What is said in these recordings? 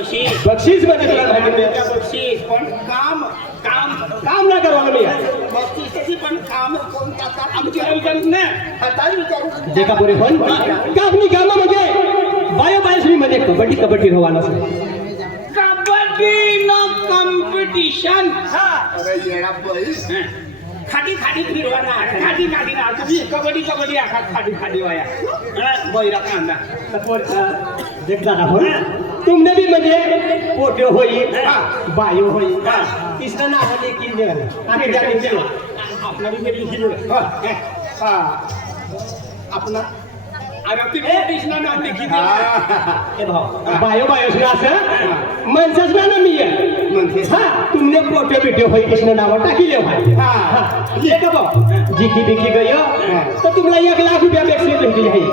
बक्षीस बक्षीस मध्ये तुला सांगितलं बक्षीस पण काम काम काम ना करवायला मी बक्षिसाची पण काम कोणता आमच्या विचारित ना आता विचारू जे का पुरे होईल कापणी कामामध्ये बायोबायोसनी मध्ये कबड्डी कबड्डी रवाना कबड्डी नो कॉम्पिटिशन हा अरे येडा बाई खाटी खाटी फिरवाना खाटी खाटी ना तुम्ही कबड्डी कबड्डी आखा खाटी खाटी वाया बैरा कांदा देखता ना हो तुमने भी म्हणजे पोटे होई बायो होई इसका नाव है की जे आगे जाके चलो आपला भी मेरी हिरो हा अपना अरे ती कृष्णा नाव लिखी ए भाऊ बायो बायोसनी असं मनसच ना मी म्हणते हा तुमने पोटे बिटे होई कृष्ण नाव टाकीले भाई हा ये का भाऊ जिकी बिकी गयो तो तुम्हाला 1 लाख रुपया बक्षीस भेटली आहे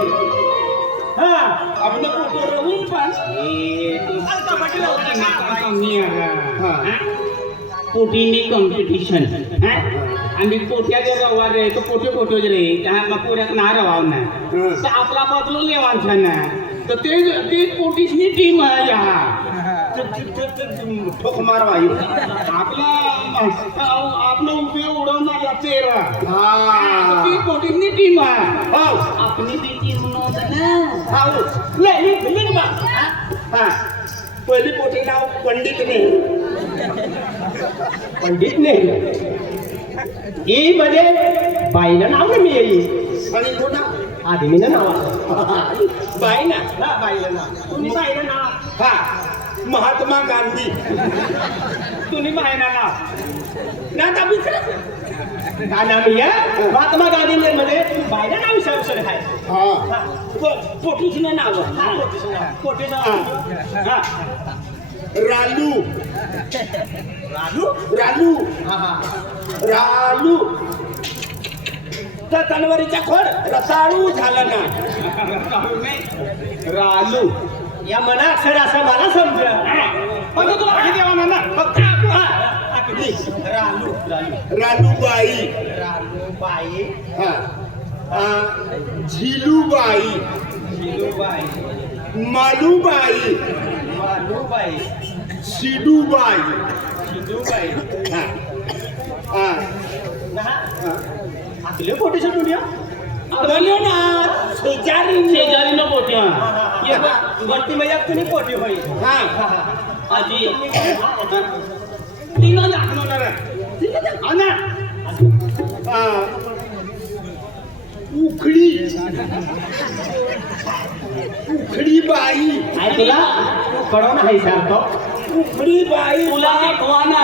हा आपलं फोटो रवून पण पोटीनी कॉम्पिटिशन आम्ही पोट्याचे रवा रे तो पोटे पोटे रे त्या पोट्यात ना रवाव ना तर आपला बदलून लेवांचा ना तर ते पोटीसनी टीम आहे या ठोक मार बाई आपला आपलं उभे उडवणारा चेहरा हा ती पोटीसनी टीम आहे हो आपली ती टीम नव्हतं ना हाऊ ले बा हा पहिली पोटी नाव पंडित ने पंडित नाही ई म्हणजे बाईनं नाव ना मी येई आणि कोणा आदमीनं नाव बाई ना हा बाईनं नाव तुम्ही बाईनं नाव हा महात्मा गांधी तुम्ही पाहिना ना ना का का नाव मी आहे महात्मा गांधी मध्ये बाईनं नाव विचारू आहे हा पोटीसनं नाव पोटे हा रालू रालू रालू त्या तलवारीचा खोड रसाळू झाला ना रालू या मना अक्षर असं मला समजलं पण तुला आधी देवा ना फक्त रालू रालू रालूबाई रालू बाई हा झिलूबाई जिलूबाई मालूबाई मालूबाई शिडूबाई जिलूबाई हा हा आपले पोटे दुनिया बोललो ना शेजारी न पोट्या ये वरती म्हणजे तुम्ही पोटे होईल हा आजी तीन दाखवणार ना हा उखडी उखडी बाई काय तुला कळवून आहे सारखं उखडी बाई तुला दाखवा ना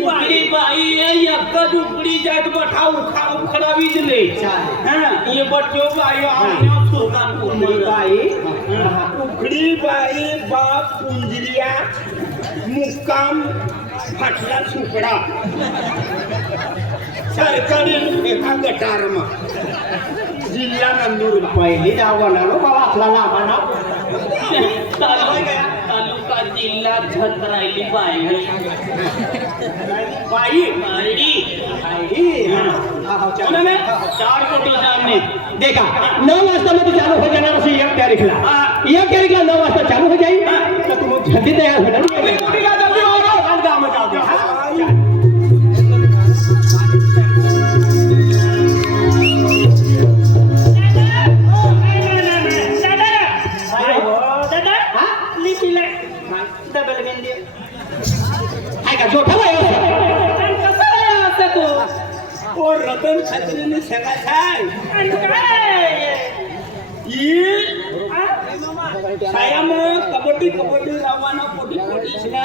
उकडी बाई एकदा उकडी जात बठा उखडा विजले ये बट्यो बाई आम्हाला सोडणार उमरी बाई उखडी बाई बाप पुंजलिया मुक्काम फाटला सुकडा सरकारी एका गटारमा जिल्हा नंदुरबार पहिली दावणार बाबा आपला लाभाना तालुका जिल्हा छत राहिली बाई बाई मारडी चार कोटी सामने देखा 9 वाजता मध्ये चालू हो जाणार असे 1 तारीखला 1 तारीखला 9 वाजता चालू हो जाईल तर तुम्ही जल्दी तयार होणार का जोठा ओ रतन खात्रीने सांगायचं छाया मग कबड्डी कबड्डी रवाना पोटी पोटीस ना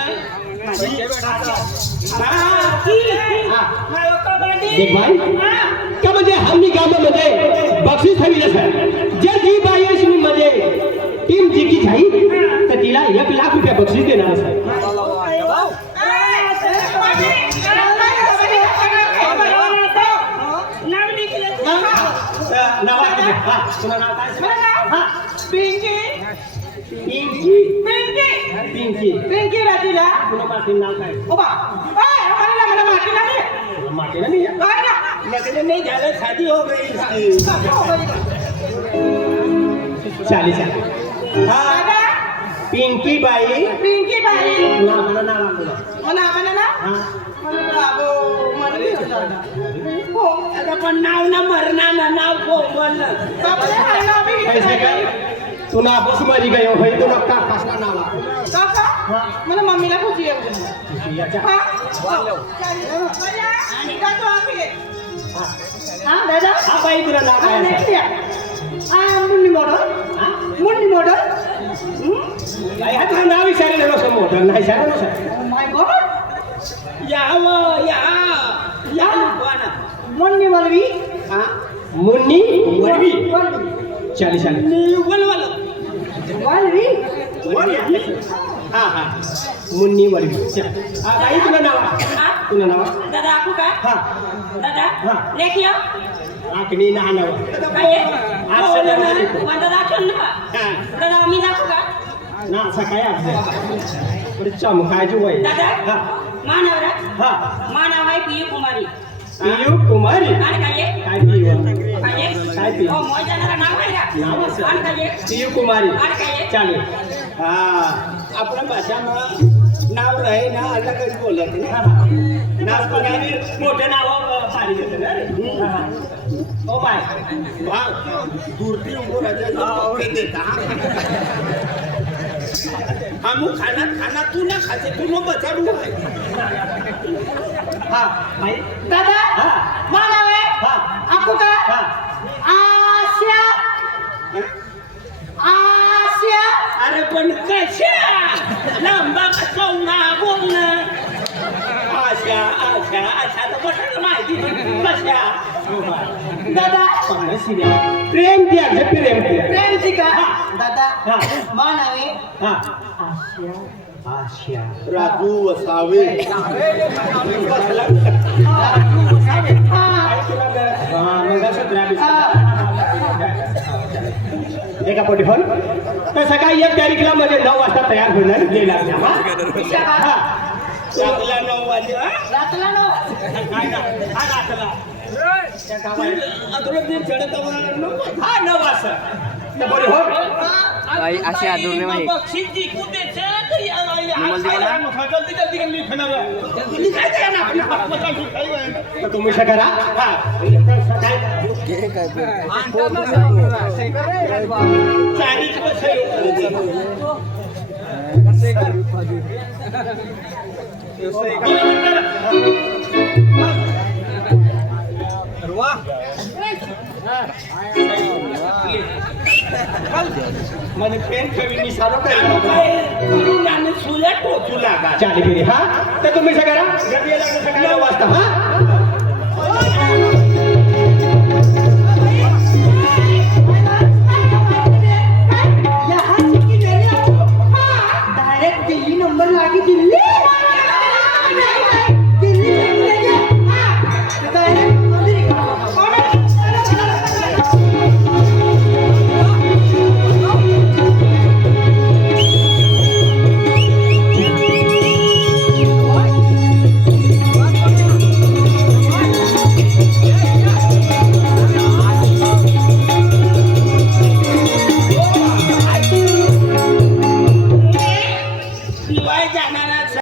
देख भाई का म्हणजे हमनी गावामध्ये बक्षीस ठेवले सर जे जी बाई असली मध्ये टीम जिंकी जाई तर तिला 1 लाख रुपया बक्षीस देणार असं पिंकी राजीला पुन्हा मार्टिन नाव काय मार्टिन नाही लग्न नहीं झालं शादी हो गई चालेल पिंकी बाई पिंकी बाई ना मला नाव आलं. म्हणा ना हा बाबो मला हो आता पण नाव ना मरना ना नाव को बोललं बाबा हाय ना मी पैसे काय तू ना बस मरी गयो होय तू का कसला नाव काका मला मम्मीला खुशी आहे याच्या हा आणि का तो आपले हा दादा हा बाई तुला नाव काय आहे? मुन्नी मॉडल बाई हा तुला नाव विचारलं नसं मोठं नाही विचारलं नसं माय गॉड या कोणा मुन्नी मलवी हा मुन्नी वडवी मलवी चाली वलवल मलवी हा हा मुन्नी वडवी चल. हा बाई तुला नाव दादा आपको का हा दादा हाँ। देखियो आकनी ना नाव काय आज सगळं मग दादा चल ना हा दादा मी दाखवू का ना सकाळी आपले बरं चमकायची वय दादा हा मानवरा हा मानव आहे पियू कुमारी पियू कुमारी आणि काय आहे? काय पियू काय काय पियू? हो मोय जाणारा नाव आहे का नाव असं. आणि काय आहे? पियू कुमारी आणि काय आहे? चालेल आपल्या भाषाમાં नाव રહે ના અલગ જ બોલે છે नाव कोणाने मोठे नाव पाणी देते ना रे? हा, हा. ओ बाय दूरથી ઉભો રહે છે દેતા આમું ખાના તું ના ખાશે તું નો બચાડવું હોય हा बाई दादा हा मानव आहे हा आपको का हा आशिया आशिया अरे पण कशा लांबा कौना बोलणं आशा आशा आशा तर बसायला माहिती कशा दादा प्रेम दिया प्रेम दिया प्रेम ची का दादा हा मानव आहे हा आशिया आशिया राजू वसावे एका पोटी फोन तर सकाळी 1 तारीखला म्हणजे 9 वाजता तयार होणार गेला हा रातला 9 वाजे रातला नो काय ना हा रातला तुला दिन चढत हा 9 वाजता तर बोले हो भाई असे आदुरने माहिती बक्षीस जिंकू द्यायचं तरी जल्दी जल्दी जल्दी लिखायला लिखायचं ना आपल्या तर तुम्ही करा हा चाळीस वर्ष મને પેન કવિ નિશાનો सुल्या टोचू लागा चाली फिरी हा तर तुम्ही करा 9 वाजता हा